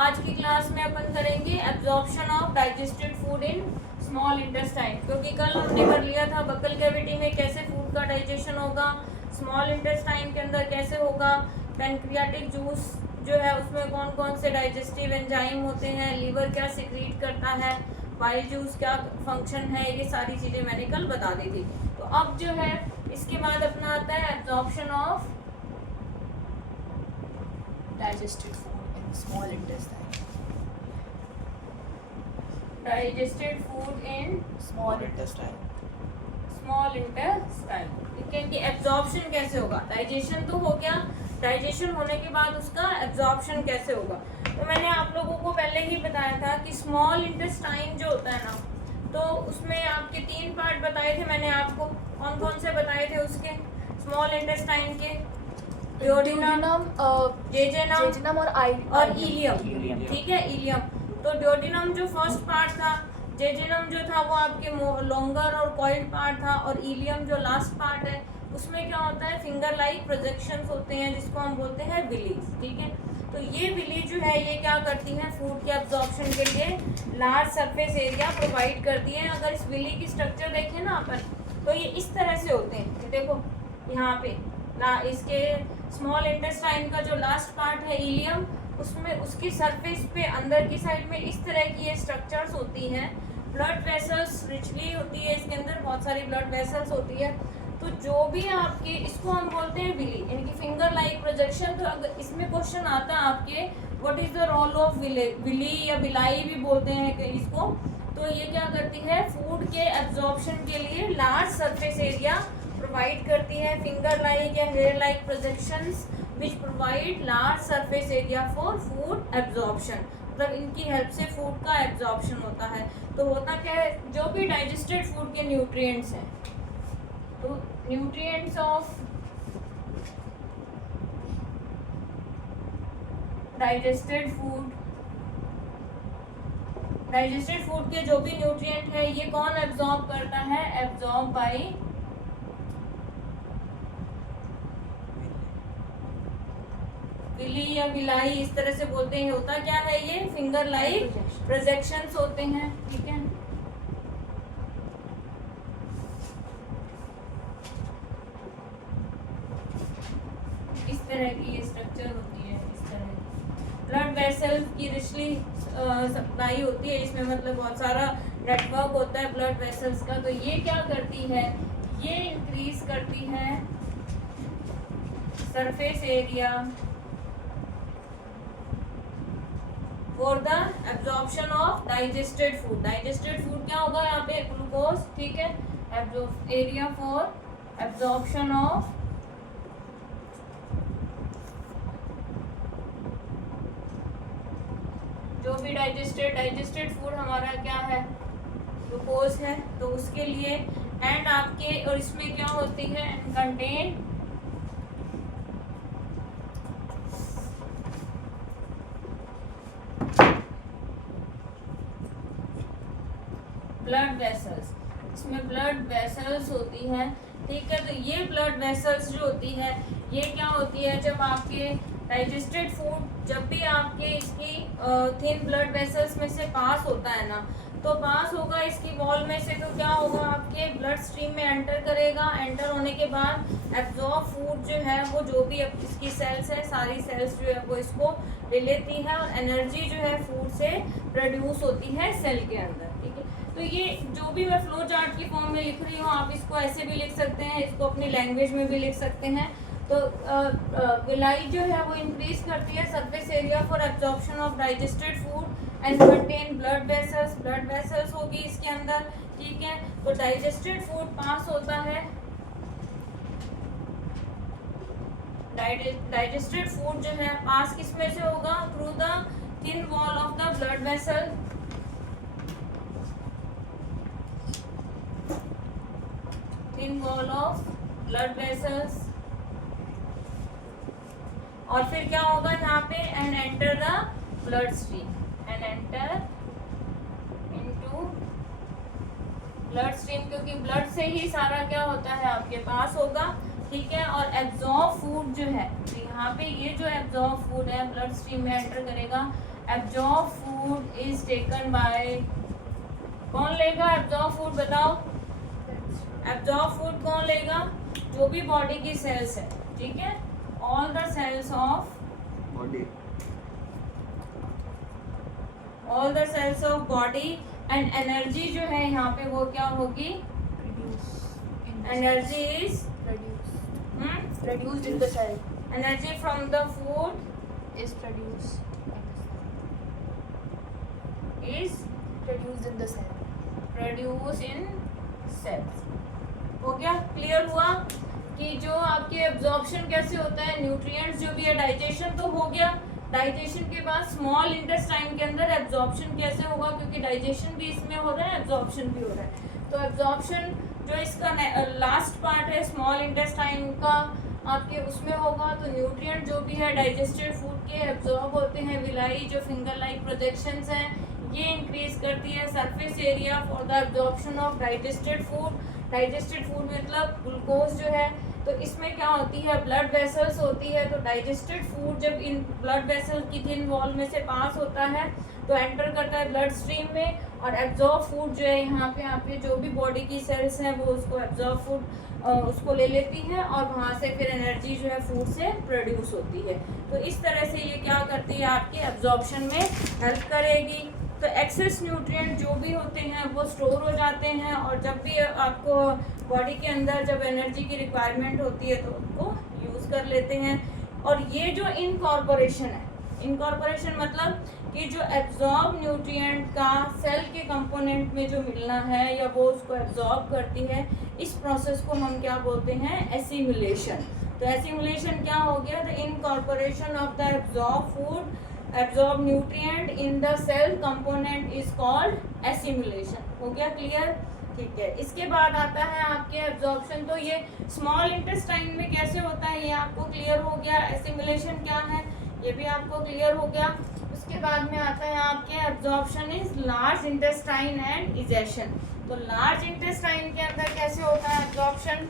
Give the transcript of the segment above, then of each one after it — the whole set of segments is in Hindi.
आज की क्लास में अपन करेंगे absorption of digested food in small intestine, क्योंकि कल हमने कर लिया था बकल कैविटी में कैसे फूड का डाइजेशन होगा, स्मॉल इंटेस्टाइन के अंदर कैसे होगा, पैनक्रियाटिक जूस जो है उसमें कौन कौन से डाइजेस्टिव एंजाइम होते हैं, लीवर क्या सिक्रीट करता है, बाइल जूस क्या फंक्शन है, ये सारी चीज़ें मैंने कल बता दी थी। तो अब जो है इसके बाद अपना आता है absorption of digested food in small intestine. Digested food in Small intestine. Small intestine. ठीक है कि एब्जॉर्प्शन कैसे होगा, डाइजेशन तो हो गया, डाइजेशन होने के बाद उसका एब्जॉर्प्शन कैसे होगा। तो मैंने आप लोगों को पहले ही बताया था कि स्मॉल इंटेस्टाइन जो होता है ना, तो उसमें आपके 3 पार्ट बताए थे मैंने आपको। कौन कौन से बताए थे उसके स्मॉल इंटेस्टाइन के? ड्यूोडेनम, जेजुनम और इलियम। ठीक है, इलियम। तो ड्यूोडेनम जो फर्स्ट पार्ट था, जेजुनम जो था वो आपके लॉन्गर और कॉइल्ड पार्ट था, और इलियम जो लास्ट पार्ट है उसमें क्या होता है, फिंगर लाइक प्रोजेक्शंस होते हैं जिसको हम बोलते हैं विलीज। ठीक है, तो ये विली जो है ये क्या करती है, फूड के एब्जॉर्प्शन के लिए लार्ज सरफेस एरिया प्रोवाइड करती है। अगर इस विली की स्ट्रक्चर देखें ना अपन, तो ये इस तरह से होते हैं। ये देखो यहाँ पे इसके स्मॉल इंटेस्टाइन का जो लास्ट पार्ट है इलियम, उसमें उसकी सरफेस पे अंदर की साइड में इस तरह की ये स्ट्रक्चर्स होती हैं। ब्लड वेसल्स रिचली होती है, इसके अंदर बहुत सारी ब्लड वेसल्स होती है। तो जो भी आपके, इसको हम बोलते हैं विली, इनकी फिंगर लाइक प्रोजेक्शन। तो अगर इसमें क्वेश्चन आता है आपके, what is the role of villi या विलाई भी बोलते हैं कि इसको, तो ये क्या करती है, फूड के एब्जॉर्प्शन के लिए लार्ज सरफेस एरिया प्रोवाइड करती है। फिंगर लाइक या hair like projections which provide large surface area for food absorption, मतलब इनकी हेल्प से फूड का एब्जॉर्प्शन होता है। तो होता क्या है, जो भी डाइजेस्टेड फूड के न्यूट्रिएंट्स हैं, तो nutrients of digested food, digested food के जो भी न्यूट्रिएंट है ये कौन एब्जॉर्ब करता है, एब्जॉर्ब बाय विली या विलाई, इस तरह से बोलते हैं। होता क्या है, ये फिंगर लाइक प्रोजेक्शंस होते हैं। ठीक है, इस तरह की ये स्ट्रक्चर होती है। इस तरह की ब्लड वेसल की रिचली सप्लाई होती है इसमें, मतलब बहुत सारा नेटवर्क होता है ब्लड वेसल्स का। तो ये क्या करती है, ये इंक्रीज करती है surface area for the absorption of digested food. Digested food क्या होगा यहाँ पे, ग्लूकोज। ठीक है, एरिया फॉर एब्जॉर्प्शन ऑफ जो भी डाइजेस्टेड फूड हमारा क्या है, ग्लूकोज है, तो उसके लिए। एंड आपके, और इसमें क्या होती है, कंटेन ब्लड वेसल्स, इसमें ब्लड वेसल्स होती हैं। ठीक है, तो ये ब्लड वेसल्स जो होती है ये क्या होती है, जब आपके डाइजेस्टेड फूड, जब भी आपके इसकी थिन ब्लड वेसल्स में से पास होता है ना, तो पास होगा इसकी वॉल में से, तो क्या होगा, आपके ब्लड स्ट्रीम में एंटर करेगा। एंटर होने के बाद एब्जॉर्ब फूड जो है वो, जो भी इसकी सेल्स है, सारी सेल्स जो है वो इसको ले लेती है, और एनर्जी जो है फूड से प्रोड्यूस होती है सेल के अंदर। ठीक है, तो ये जो भी मैं फ्लो चार्ट की फॉर्म में लिख रही हूँ, आप इसको ऐसे भी लिख सकते हैं, इसको अपनी लैंग्वेज में भी लिख सकते हैं। तो विलाई जो है वो इंक्रीज करती है surface area for absorption of digested food and contain blood vessels, blood vessels होगी इसके अंदर। ठीक है, तो डाइजेस्टेड फूड पास होता है, डाइजेस्टेड फूड जो है पास किसमें से होगा, through the thin wall of the blood vessel, thin wall of blood vessels. और फिर क्या होगा यहाँ पे, and enter the blood stream, and enter into blood stream, क्योंकि ब्लड से ही सारा क्या होता है आपके पास होगा। ठीक है, और एब्जॉर्ब फूड जो है, तो यहाँ पे ये जो एब्जॉर्ब फूड है ब्लड स्ट्रीम में एंटर करेगा, absorb food is taken by, कौन लेगा एब्जॉर्ब फूड बताओ? एब्जॉर्ब फूड कौन लेगा? जो भी बॉडी की सेल्स है, ठीक है, all the cells of body, all the cells of body. And energy जो है यहाँ पे वो क्या होगी? Produce in the energy cell. Is Produced in the cell. Energy from the food Is produced is in the cell. Produce in cells. हो गया? क्लियर हुआ कि जो आपके एब्जॉर्प्शन कैसे होता है, न्यूट्रिएंट्स जो भी है, डाइजेशन तो हो गया, डाइजेशन के बाद स्मॉल इंटेस्टाइन के अंदर एब्जॉर्प्शन कैसे होगा, क्योंकि डाइजेशन भी इसमें हो रहा है, एब्जॉर्प्शन भी हो रहा है। तो एब्जॉर्प्शन जो इसका लास्ट पार्ट है स्मॉल इंटेस्टाइन का आपके उसमें होगा, तो न्यूट्रिएंट जो भी है डाइजेस्टेड फूड के एब्जॉर्ब होते हैं। विलाई जो फिंगर लाइक प्रोजेक्शंस हैं ये इंक्रीज करती है surface area for the absorption of digested food. Digested food मतलब ग्लूकोज जो है, तो इसमें क्या होती है, ब्लड वेसल्स होती है। तो डाइजेस्टेड फूड जब इन ब्लड वेसल की थिन वॉल में से पास होता है तो एंटर करता है ब्लड स्ट्रीम में, और एब्जॉर्ब फूड जो है यहाँ पे जो भी बॉडी की सेल्स हैं वो उसको एब्जॉर्ब फूड उसको ले लेती हैं, और वहाँ से फिर एनर्जी जो है फूड से प्रोड्यूस होती है। तो इस तरह से ये क्या करती है, आपके एब्जॉर्प्शन में हेल्प करेगी। तो एक्सेस न्यूट्रिएंट जो भी होते हैं वो स्टोर हो जाते हैं, और जब भी आपको बॉडी के अंदर जब एनर्जी की रिक्वायरमेंट होती है तो उनको यूज़ कर लेते हैं। और ये जो इनकॉर्पोरेशन है, इनकॉर्पोरेशन मतलब कि जो एब्जॉर्ब न्यूट्रिएंट का सेल के कंपोनेंट में जो मिलना है या वो उसको एब्जॉर्ब करती है, इस प्रोसेस को हम क्या बोलते हैं, एसिमुलेशन। तो एसिमुलेशन क्या हो गया, the incorporation of the absorb food absorb nutrient in the cell component is called assimilation. हो गया क्लियर? ठीक है। इसके बाद आता है आपके एब्जॉर्प्शन। तो ये स्मॉल इंटेस्टाइन में कैसे होता है ये आपको क्लियर हो गया, एसिमुलेशन क्या है ये भी आपको क्लियर हो गया। उसके बाद में आता है आपके absorption is large intestine and egestion. तो लार्ज इंटेस्टाइन के अंदर कैसे होता है एब्जॉर्प्शन,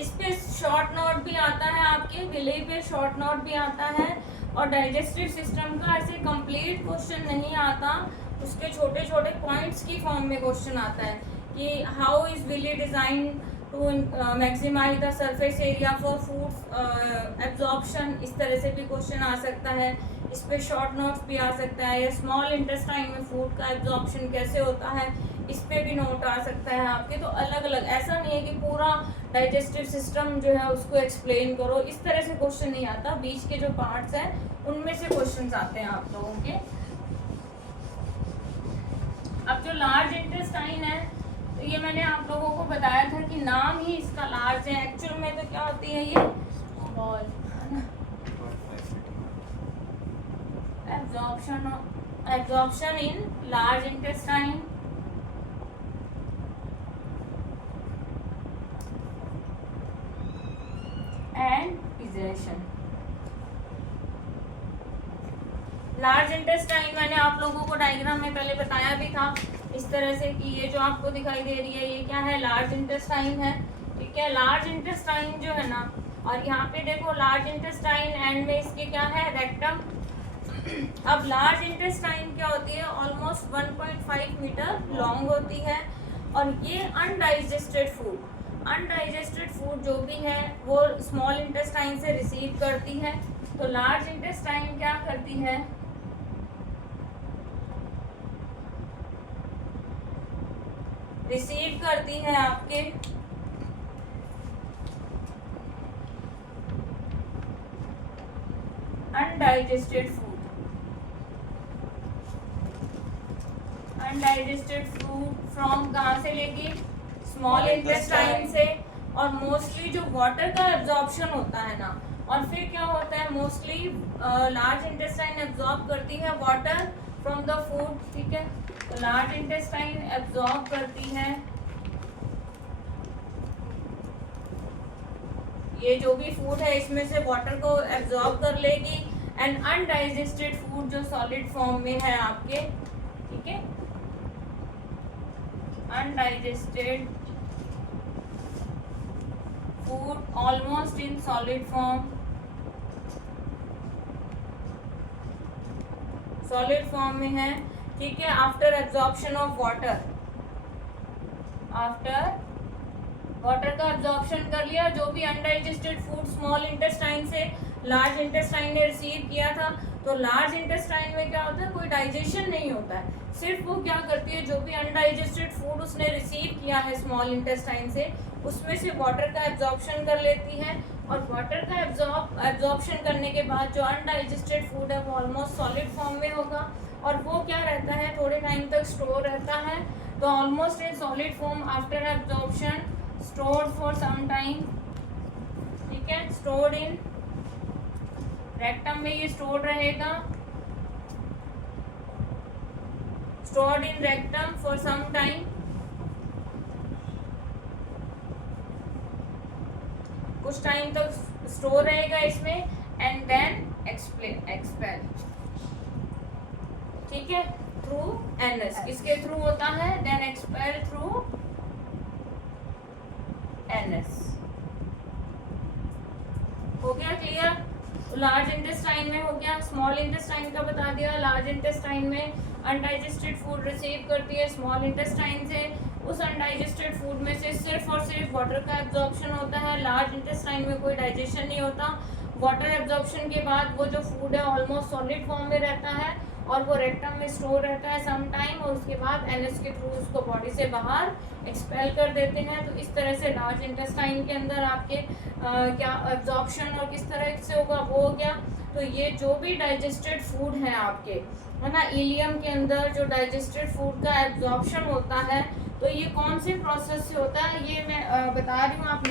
इस पे शॉर्ट नोट भी आता है, आपके विलेय पे शॉर्ट नोट भी आता है, और डाइजेस्टिव सिस्टम का ऐसे कंप्लीट क्वेश्चन नहीं आता, उसके छोटे छोटे पॉइंट्स की फॉर्म में क्वेश्चन आता है कि how is villi design to maximize the surface area for food absorption, इस तरह से भी क्वेश्चन आ सकता है। इस पे शॉर्ट नोट्स भी आ सकता है, या स्मॉल इंटेस्टाइन में फूड का एब्जॉर्प्शन कैसे होता है इस पे भी नोट आ सकता है आपके। तो अलग अलग, ऐसा नहीं है कि पूरा डाइजेस्टिव सिस्टम जो है उसको एक्सप्लेन करो, इस तरह से क्वेश्चन नहीं आता, बीच के जो पार्ट्स हैं उनमें से क्वेश्चंस आते हैं आप लोगों के। अब जो लार्ज इंटेस्टाइन है तो ये मैंने आप लोगों को बताया था कि नाम ही इसका लार्ज है, एक्चुअल में तो क्या होती है ये Small. Absorption in large intestine and egestion. Large intestine मैंने आप लोगों को डायग्राम में पहले बताया भी था इस तरह से कि ये जो आपको दिखाई दे रही है ये क्या है, लार्ज इंटेस्टाइन है, ठीक है। लार्ज इंटेस्टाइन जो है ना, और यहाँ पे देखो लार्ज इंटेस्टाइन एंड में इसके क्या है, रेक्टम। अब लार्ज इंटेस्टाइन क्या होती है, ऑलमोस्ट 1.5 मीटर लॉन्ग होती है, और ये अनडाइजेस्टेड फूड जो भी है वो स्मॉल इंटेस्टाइन से रिसीव करती है। तो लार्ज इंटेस्टाइन क्या करती है, रिसीव करती है आपके अनडाइजेस्टेड फूड फ्रॉम कहाँ से लेगी, स्मॉल इंटेस्टाइन से। और मोस्टली जो वाटर का एब्जॉर्प्शन होता है ना, और फिर क्या होता है, मोस्टली लार्ज इंटेस्टाइन एब्जॉर्ब करती है वाटर फ्रॉम द फूड, ठीक है। तो लार्ज इंटेस्टाइन एब्जॉर्ब करती है ये जो भी फूड है इसमें से वाटर को एब्जॉर्ब कर लेगी, एंड अनडाइजेस्टेड फूड जो सॉलिड फॉर्म में है आपके, ठीक है, undigested food almost in solid form solid form में है, ठीक है। After absorption of water, after water का एब्जॉर्प्शन कर लिया, जो भी अनडाइजेस्टेड फूड स्मॉल इंटेस्टाइन से लार्ज इंटेस्टाइन ने रिसीव किया था, तो लार्ज इंटेस्टाइन में क्या होता है, कोई डाइजेशन नहीं होता है, सिर्फ वो क्या करती है, जो भी अनडाइजेस्टेड फूड उसने रिसीव किया है स्मॉल इंटेस्टाइन से, उसमें से वाटर का एब्जॉर्प्शन कर लेती है, और वाटर का एब्जॉर्प्शन करने के बाद जो अनडाइजेस्टेड फूड है वो ऑलमोस्ट सॉलिड फॉर्म में होगा, और वो क्या रहता है, थोड़े टाइम तक स्टोर रहता है, तो almost in solid form after absorption stored for some time, ठीक है। stored in रेक्टम में ये stored रहेगा, stored in rectum for some time, कुछ टाइम तक स्टोर रहेगा इसमें, एंड देन एक्सपेल, ठीक है, थ्रू एनएस, किसके थ्रू होता है, देन एक्सपेल थ्रू एनएस। हो गया क्लियर? तो लार्ज इंटेस्टाइन में हो गया, स्मॉल इंटेस्टाइन का बता दिया। लार्ज इंटेस्टाइन में अनडाइजेस्टेड फूड रिसीव करती है स्मॉल इंटेस्टाइन से, उस अनडाइजेस्टेड फूड में से सिर्फ और सिर्फ वाटर का एब्जॉर्प्शन होता है, लार्ज इंटेस्टाइन में कोई डाइजेशन नहीं होता। वाटर एब्जॉर्प्शन के बाद वो जो फूड है ऑलमोस्ट सॉलिड फॉर्म में रहता है, और वो रेक्टम में स्टोर रहता है सम टाइम, और उसके बाद एनएस के थ्रू उसको बॉडी से बाहर एक्सपेल कर देते हैं। तो इस तरह से लार्ज इंटेस्टाइन के अंदर आपके क्या एब्जॉर्प्शन और किस तरह से होगा वो हो गया। तो ये जो भी डाइजेस्टेड फूड है आपके, है ना, इलियम के अंदर जो डाइजेस्टेड फूड का एब्जॉर्प्शन होता है, तो ये कौन से प्रोसेस से होता है, ये मैं बता रही हूँ, आप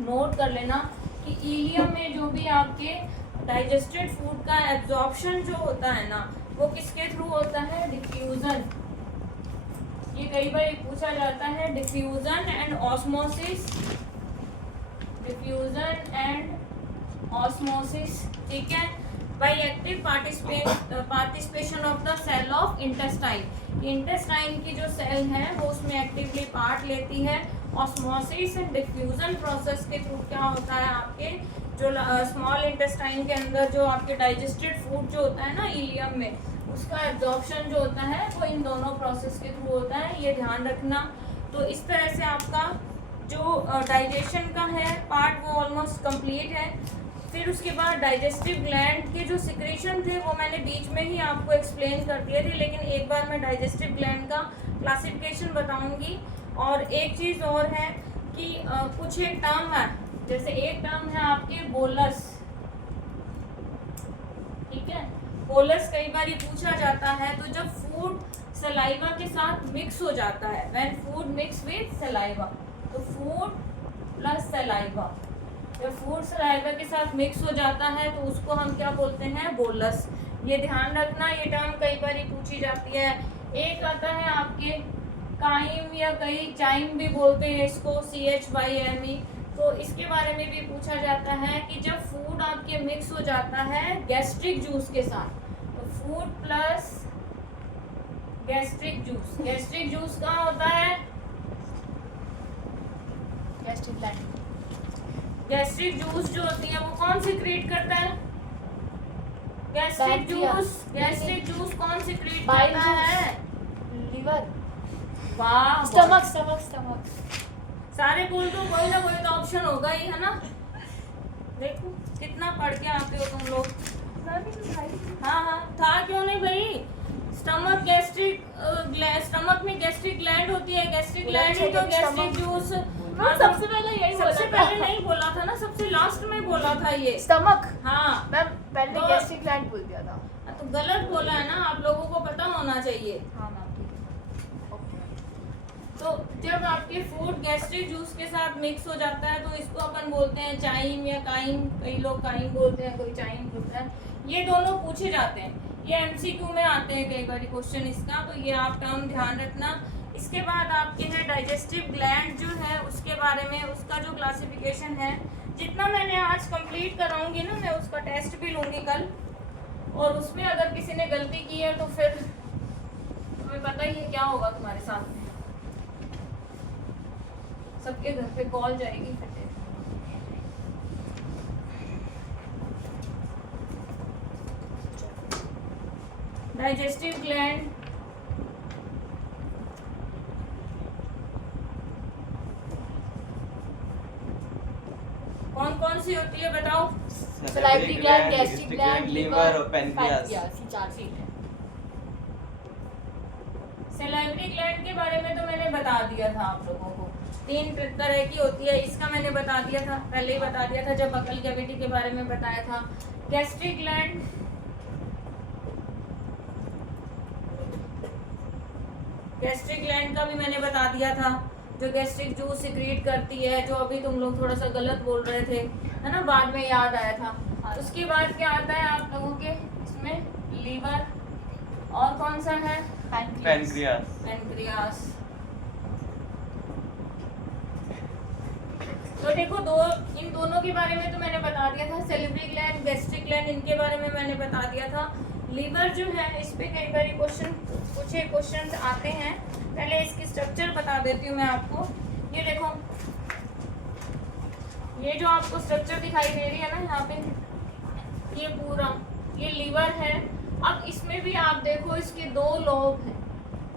नोट कर लेना कि इलियम में जो भी आपके डाइजेस्टेड फूड का एब्जॉर्प्शन जो होता है ना, वो किसके थ्रू होता है, डिफ्यूजन। ये कई बार पूछा जाता है, diffusion and osmosis, diffusion and osmosis, ठीक है, by active participation of the cell of intestine. Intestine की जो सेल है वो उसमें एक्टिवली पार्ट लेती है। ऑस्मोसिस एंड डिफ्यूजन प्रोसेस के थ्रू क्या होता है, आपके जो स्मॉल इंटेस्टाइन के अंदर जो आपके डाइजेस्टेड फूड जो होता है ना इलियम में, उसका एब्जॉर्प्शन जो होता है वो इन दोनों प्रोसेस के थ्रू होता है, ये ध्यान रखना। तो इस तरह से आपका जो डाइजेशन का है पार्ट वो ऑलमोस्ट कंप्लीट है। फिर उसके बाद डाइजेस्टिव ग्लैंड के जो सिक्रीशन थे वो मैंने बीच में ही आपको एक्सप्लेन कर दिए थे, लेकिन एक बार मैं डाइजेस्टिव ग्लैंड का क्लासिफिकेशन बताऊंगी। और एक चीज़ और है कि कुछ एक टर्म है, जैसे एक टर्म है आपके बोलस, ठीक है, बोलस कई बार ये पूछा जाता है। तो जब फूड सलाइवा के साथ मिक्स हो जाता है, when food mix with saliva, तो फूड प्लस सलाइवा, जब फूड सलाइवा के साथ मिक्स हो जाता है तो उसको हम क्या बोलते हैं, बोलस। ये ध्यान रखना, ये टर्म कई बार पूछी जाती है। एक आता है आपके काइम या कई चाइम भी बोलते हैं इसको, CHYME, तो इसके बारे में भी पूछा जाता है कि जब फूड आपके मिक्स हो जाता है गैस्ट्रिक जूस के साथ, तो food plus gastric juice. Gastric juice कहाँ होता है, गैस्ट्रिक ग्लैंड। गैस्ट्रिक जूस जो होती है वो कौन सिक्रीट करता है, गैस्ट्रिक जूस, गैस्ट्रिक जूस कौन सिक्रीट करता है, लीवर, वाह, स्टमक, स्टमक, स्टमक, सारे बोल दो, कोई ना कोई तो ऑप्शन होगा ही, है ना। देखो कितना पढ़ के आते हो तुम लोग। हाँ हाँ, था क्यों नहीं भाई, स्टमक गैस्ट्रिक, स्टमक में गैस्ट्रिक ग्लैंड होती है, गैस्ट्रिक ग्लैंड ही तो गैस्ट्रिक जूस। हाँ, सबसे पहले यही बोला सबसे था। पहले नहीं बोला था ना, सबसे लास्ट में बोला था ये। स्टमक, हाँ, मैम पहले तो- गैस्ट्रिक ग्लैंड बोल दिया था। तो गलत बोला है ना, आप लोगों को पता होना चाहिए। हाँ मैम, ठीक है, ओके। तो जब आपके फूड गैस्ट्रिक जूस के साथ मिक्स हो जाता है तो इसको अपन बोलते हैं चाइम या काइम, कई लोग काइम बोलते हैं, कोई चाइम बोलता है। ये दोनों पूछे जाते हैं, ये MCQ में आते हैं कई बार क्वेश्चन इसका, तो ये आप टर्म ध्यान रखना। इसके बाद आपके है डाइजेस्टिव ग्लैंड जो है उसके बारे में, उसका जो क्लासिफिकेशन है, जितना मैंने आज कंप्लीट कराऊंगी ना, मैं उसका टेस्ट भी लूँगी कल, और उसमें अगर किसी ने गलती की है तो फिर तुम्हें पता ही है क्या होगा तुम्हारे साथ में, सबके घर पे कॉल जाएगी फिर। डाइजेस्टिव ग्लैंड कौन कौन सी होती है बताओ? Salivary gland, gastric gland, liver और पैनक्रियास। ये चार चीजें। सलाइवरी ग्लैंड के बारे में तो मैंने बता दिया था आप लोगों को, 3 तरह की होती है, इसका मैंने बता दिया था, पहले ही बता दिया था जब बकल कैविटी के बारे में बताया था। गैस्ट्रिक ग्लैंड, गैस्ट्रिक ग्लैंड का भी मैंने बता दिया था, जो गैस्ट्रिक जूस सिक्रीट करती है, जो अभी तुम लोग थोड़ा सा गलत बोल रहे थे, है ना, बाद में याद आया था। उसके बाद क्या आता है आप लोगों के इसमें? लीवर, और कौन सा है? पैनक्रियास। पैनक्रियास। तो देखो इन दोनों के बारे में तो मैंने बता दिया था, सैलिवरी ग्लैंड, गैस्ट्रिक ग्लैंड, इनके बारे में मैंने बता दिया था। लीवर जो है इस पे कई बार क्वेश्चन आते हैं, पहले इसकी स्ट्रक्चर बता देती हूँ मैं आपको। ये देखो, ये जो आपको स्ट्रक्चर दिखाई दे रही है ना यहाँ पे, ये पूरा ये लीवर है। अब इसमें भी आप देखो इसके 2 लोब हैं,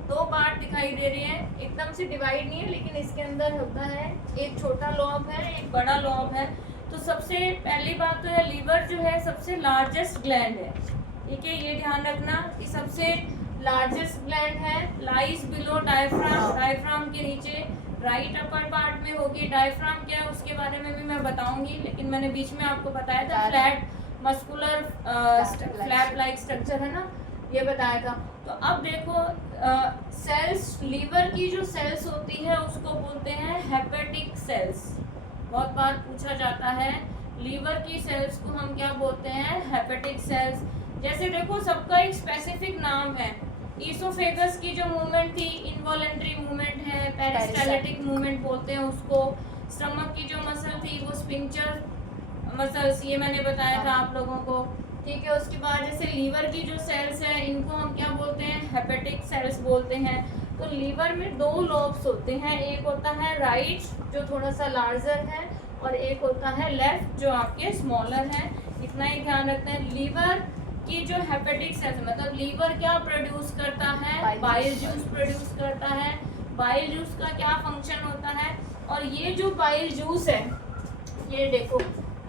2 पार्ट दिखाई दे रही है, एकदम से डिवाइड नहीं है, लेकिन इसके अंदर होता है एक छोटा लॉब है, एक बड़ा लॉब है। तो सबसे पहली बात तो है लीवर जो है सबसे लार्जेस्ट ग्लैंड है, ठीक है, ये ध्यान रखना कि सबसे लार्जेस्ट ग्लैंड है, लाइज बिलो डायफ्राम, डायफ्राम के नीचे राइट अपर पार्ट में होगी। डायफ्राम क्या है उसके बारे में भी मैं बताऊंगी, लेकिन मैंने बीच में आपको बताया था flat muscular flap like structure है ना, ये बताया था। तो अब देखो सेल्स, लीवर की जो सेल्स होती है उसको बोलते हैं हेपेटिक सेल्स, बहुत बार पूछा जाता है, लीवर की सेल्स को हम क्या बोलते हैं? Hepatic sales. जैसे देखो सबका एक स्पेसिफिक नाम है, ईसोफेगस की जो मूवमेंट थी इनवॉलेंट्री मूवमेंट है, पेरिस्टाल्टिक मूवमेंट बोलते हैं उसको। स्टमक की जो मसल थी वो स्पिंक्चर मसल्स, ये मैंने बताया था आप लोगों को, ठीक है। उसके बाद जैसे लीवर की जो सेल्स है इनको हम क्या बोलते हैं? हेपेटिक सेल्स बोलते हैं। तो लीवर में 2 लोब्स होते हैं, एक होता है राइट जो थोड़ा सा लार्जर है, और एक होता है लेफ्ट जो आपके स्मॉलर है। इतना ही ध्यान रखते हैं। लीवर की जो हेपेटिक सेल्स, मतलब लीवर क्या प्रोड्यूस करता है? बाइल जूस प्रोड्यूस करता है। बाइल जूस का क्या फंक्शन होता है? और ये जो बाइल जूस है, ये देखो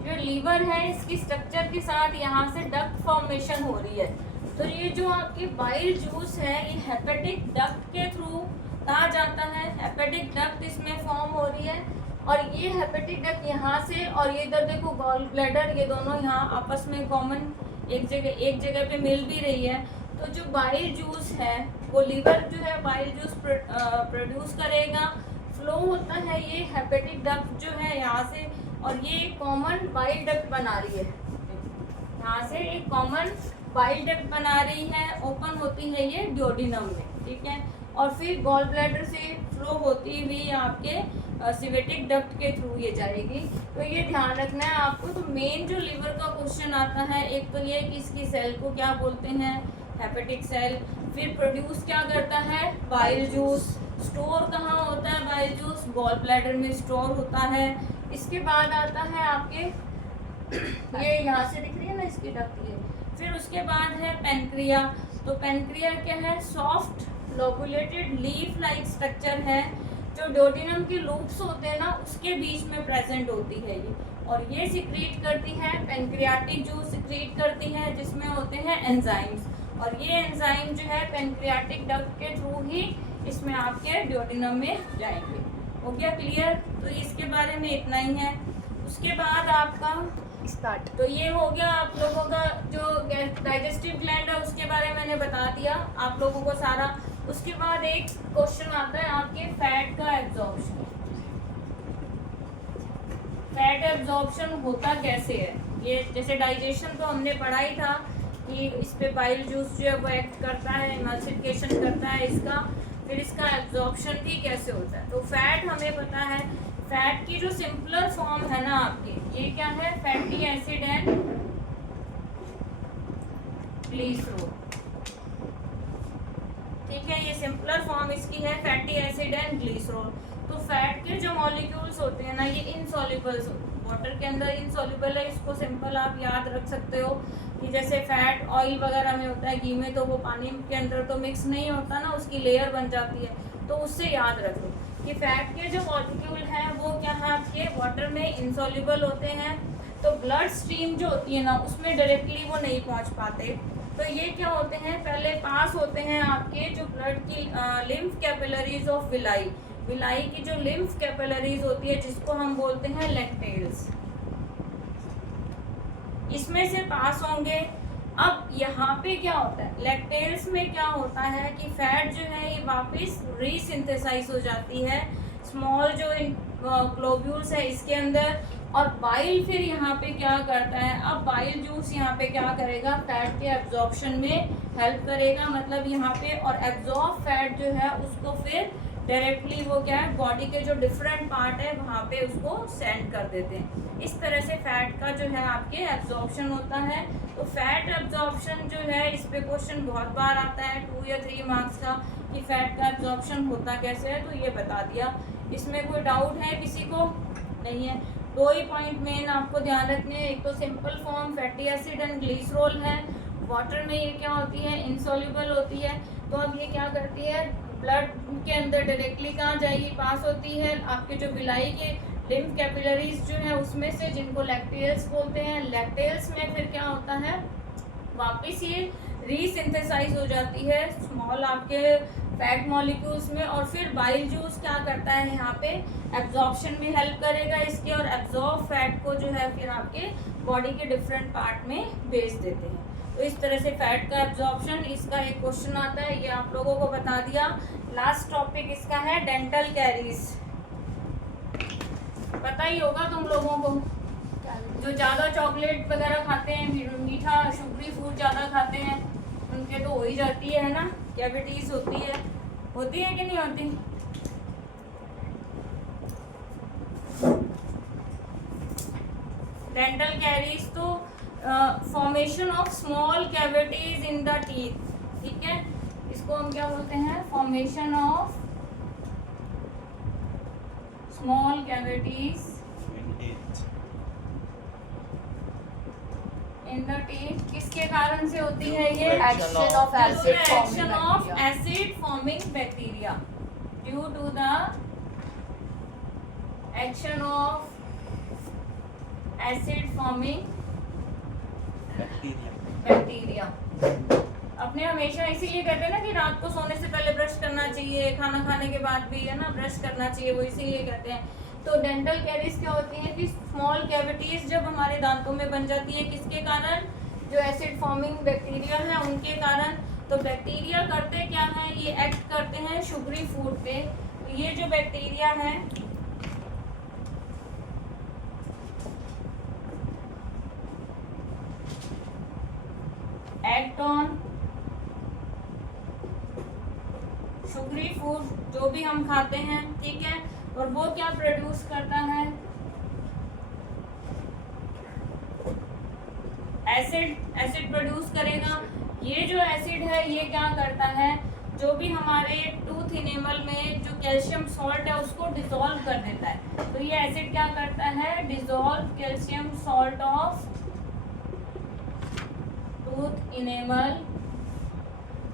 जो लीवर है इसकी स्ट्रक्चर के साथ यहाँ से डक्ट फॉर्मेशन हो रही है। तो ये जो आपके बाइल जूस है ये हेपेटिक डक्ट के थ्रू कहा जाता है, हेपेटिक डक्ट इसमें फॉर्म हो रही है। और ये हेपेटिक डक्ट यहाँ से, और ये इधर देखो गॉल ब्लैडर, ये दोनों यहाँ आपस में कॉमन एक जगह पे मिल भी रही है। तो जो बाइल जूस है वो लीवर जो है बाइल जूस प्रोड्यूस करेगा, फ्लो होता है ये हेपेटिक डक्ट जो है यहाँ से, और ये कॉमन बाइल डक्ट बना रही है, यहाँ से एक कॉमन बाइल डक्ट बना रही है, ओपन होती है ये ड्यूोडेनम में, ठीक है। और फिर गॉल ब्लैडर से फ्लो होती हुई आपके सिवेटिक डक्ट के थ्रू ये जाएगी। तो ये ध्यान रखना है आपको। तो मेन जो लीवर का क्वेश्चन आता है, एक तो ये कि इसकी सेल को क्या बोलते हैं? Hepatic cell. फिर प्रोड्यूस क्या करता है? Bile juice. स्टोर कहाँ होता है बाइल जूस? गॉल ब्लैडर में स्टोर होता है। इसके बाद आता है आपके ये यहाँ से दिख रही है ना इसकी डक्ट ये। फिर उसके बाद है पेनक्रिया। तो पेनक्रिया क्या है? सॉफ्ट लोबुलेटेड लीफ लाइक स्ट्रक्चर है जो ड्यूोडेनम के लूप्स होते हैं ना उसके बीच में प्रेजेंट होती है ये, और ये सिक्रीट करती है पेनक्रियाटिक जूस सिक्रीट करती है जिसमें होते हैं एंजाइम्स, और ये एंजाइम जो है पेनक्रियाटिक डक्ट के थ्रू ही इसमें आपके ड्यूोडेनम में जाएंगे। हो गया क्लियर? तो इसके बारे में इतना ही है। उसके बाद आपका स्टार्ट। तो ये हो गया आप लोगों का जो डाइजेस्टिव ग्लैंड है उसके बारे में मैंने बता दिया आप लोगों को सारा। उसके बाद एक क्वेश्चन आता है आपके फैट का एब्जॉर्प्शन। फैट एब्जॉर्प्शन होता कैसे है? ये जैसे डाइजेशन तो हमने पढ़ा ही था कि इस पे बाइल जूस जो है वो एक्ट करता है, एमल्सिफिकेशन करता है इसका, फिर इसका एब्जॉर्प्शन भी कैसे होता है। तो फैट हमें पता है, फैट की जो सिंपलर फॉर्म है ना आपके, ये क्या है? फैटी एसिड एंड ग्लिसरॉल, ठीक है, ये सिंपलर फॉर्म इसकी है फैटी एसिड एंड ग्लिसरॉल। तो फैट के जो मॉलिक्यूल्स होते हैं ना ये इनसॉल्युबल, वाटर के अंदर इनसॉल्युबल है, इसको सिंपल आप याद रख सकते हो। कि जैसे फैट ऑयल वगैरह में होता है, घी में, तो वो पानी के अंदर तो मिक्स नहीं होता ना, उसकी लेयर बन जाती है। तो उससे याद रख लो कि फैट के जो मॉलिक्यूल हैं वो क्या है आपके वाटर में इनसॉल्युबल होते हैं, तो ब्लड स्ट्रीम जो होती है ना उसमें डायरेक्टली वो नहीं पहुंच पाते। तो ये क्या होते हैं, पहले पास होते हैं आपके जो ब्लड की lymph capillaries of villi, villi की जो लिम्फ कैपिलरीज होती है जिसको हम बोलते हैं लैक्टेल्स, इसमें से पास होंगे। अब यहाँ पे क्या होता है, लैक्टेल्स में क्या होता है कि फैट जो है ये वापस रीसिंथेसाइज हो जाती है स्मॉल जो ग्लोब्यूल्स है इसके अंदर, और बाइल फिर यहाँ पे क्या करता है, अब बाइल जूस यहाँ पे क्या करेगा, फैट के एब्जॉर्प्शन में हेल्प करेगा, मतलब यहाँ पे, और एब्जॉर्ब फैट जो है उसको फिर डायरेक्टली वो क्या है बॉडी के जो डिफरेंट पार्ट है वहाँ पे उसको सेंड कर देते हैं। इस तरह से फैट का जो है आपके एब्जॉर्प्शन होता है। तो फैट एब्जॉर्प्शन जो है इस पे क्वेश्चन बहुत बार आता है 2 या 3 मार्क्स का कि फैट का एब्जॉर्प्शन होता कैसे है, तो ये बता दिया। इसमें कोई डाउट है किसी को? नहीं है। 2 ही पॉइंट मेन आपको ध्यान रखने हैं, एक तो simple form fatty acid and glycerol है, वाटर में ये क्या होती है इनसॉल्युबल होती है। तो अब ये क्या करती है, ब्लड के अंदर डायरेक्टली कहाँ जाएगी, पास होती है आपके जो विलाई के लिम्फ कैपिलरीज जो है उसमें से, जिनको लैक्टेल्स बोलते हैं। लैक्टेल्स में फिर क्या होता है, वापस ये रीसिंथेसाइज हो जाती है स्मॉल आपके फैट मॉलिक्यूल्स में, और फिर बाइल जूस क्या करता है यहाँ पे एब्जॉर्प्शन में हेल्प करेगा इसके, और एब्जॉर्ब फैट को जो है फिर आपके बॉडी के डिफरेंट पार्ट में भेज देते हैं। तो इस तरह से फैट का एब्जॉर्प्शन, इसका एक क्वेश्चन आता है, ये आप लोगों को बता दिया। लास्ट टॉपिक इसका है डेंटल कैरीज। पता ही होगा तुम लोगों को, जो ज़्यादा चॉकलेट वगैरह खाते हैं, मीठा शुगरी फूड ज़्यादा खाते हैं, उनके तो हो ही जाती है ना, कैविटीज होती है कि नहीं होती? डेंटल कैरीज तो formation of small cavities in the teeth, ठीक है, इसको हम क्या बोलते हैं, formation of small cavities in the teeth. किसके कारण से होती है ये? Action of acid forming bacteria, due to the action of acid forming bacteria. अपने हमेशा इसीलिए कहते हैं ना कि रात को सोने से पहले ब्रश करना चाहिए, खाना खाने के बाद भी है ना ब्रश करना चाहिए, वो इसीलिए कहते हैं। तो डेंटल कैरीज क्या होती है कि स्मॉल कैविटीज जब हमारे दांतों में बन जाती है, किसके कारण? जो एसिड फॉर्मिंग बैक्टीरिया है उनके कारण। तो बैक्टीरिया करते क्या है, ये एक्ट करते हैं शुगरी फूड पे। तो ये जो बैक्टीरिया है एक्ट ऑन शुगरी फूड, जो भी हम खाते हैं, ठीक है, और वो क्या प्रोड्यूस करता है, एसिड प्रोड्यूस करेगा। ये जो एसिड है ये क्या करता है, जो भी हमारे टूथ इनेमल में जो कैल्शियम सॉल्ट है उसको डिसॉल्व कर देता है। तो ये एसिड क्या करता है, dissolve calcium salt of tooth enamel,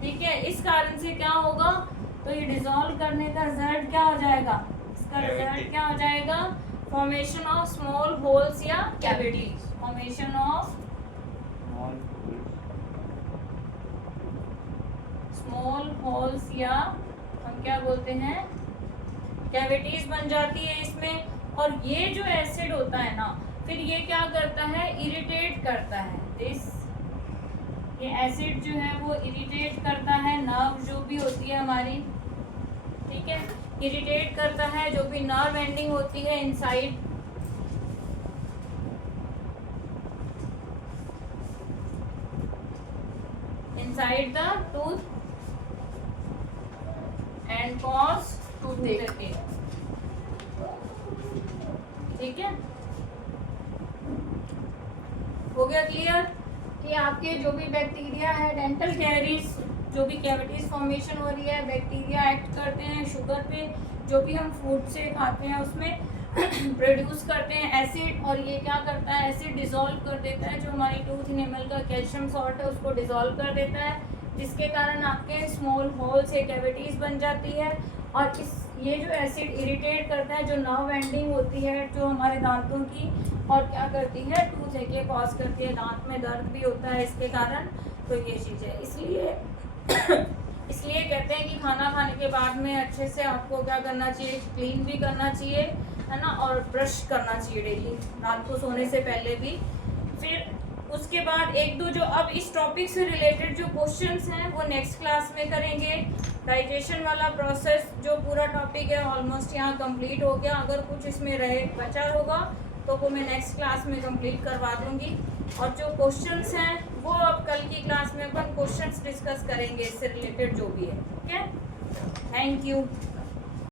ठीक है। इस कारण से क्या होगा, तो ये डिसॉल्व करने का रिजल्ट क्या हो जाएगा, इसका रिजल्ट क्या हो जाएगा, फॉर्मेशन ऑफ स्मॉल होल्स या cavities, formation of small holes या हम क्या बोलते हैं कैविटीज बन जाती है इसमें। और ये जो एसिड होता है ना फिर ये क्या करता है, इरिटेट करता है दिस, ये एसिड जो है वो इरिटेट करता है नर्व जो भी होती है हमारी, ठीक है, इरिटेट करता है जो भी नर्व एंडिंग होती है inside the tooth and cause tooth, ठीक है। हो गया क्लियर कि आपके जो भी बैक्टीरिया है, डेंटल कैरीज, जो भी कैविटीज फॉर्मेशन हो रही है, बैक्टीरिया एक्ट करते हैं शुगर पे, जो भी हम फूड से खाते हैं उसमें प्रोड्यूस करते हैं एसिड, और ये क्या करता है, एसिड डिसॉल्व कर देता है, जो हमारी टूथ इनेमल का कैल्शियम सॉल्ट है उसको डिसॉल्व कर देता है, जिसके कारण आपके स्मॉल होल्स या कैविटीज बन जाती है। और ये जो एसिड इरिटेट करता है जो नर्व एंडिंग होती है जो हमारे दांतों की, और क्या करती है, टूथ के कॉज करती है, दांत में दर्द भी होता है इसके कारण। तो ये चीज़ है, इसलिए कहते हैं कि खाना खाने के बाद में अच्छे से आपको क्या करना चाहिए, क्लीन भी करना चाहिए, है ना, और ब्रश करना चाहिए डेली, रात को सोने से पहले भी। फिर उसके बाद एक दो जो अब इस टॉपिक से रिलेटेड जो क्वेश्चंस हैं वो नेक्स्ट क्लास में करेंगे। डाइजेशन वाला प्रोसेस जो पूरा टॉपिक है ऑलमोस्ट यहाँ कंप्लीट हो गया। अगर कुछ इसमें रहे बचा होगा तो वो मैं नेक्स्ट क्लास में कंप्लीट करवा दूँगी। और जो क्वेश्चंस हैं वो अब कल की क्लास में अपन क्वेश्चंस डिस्कस करेंगे इससे रिलेटेड जो भी है। ठीक है, थैंक यू।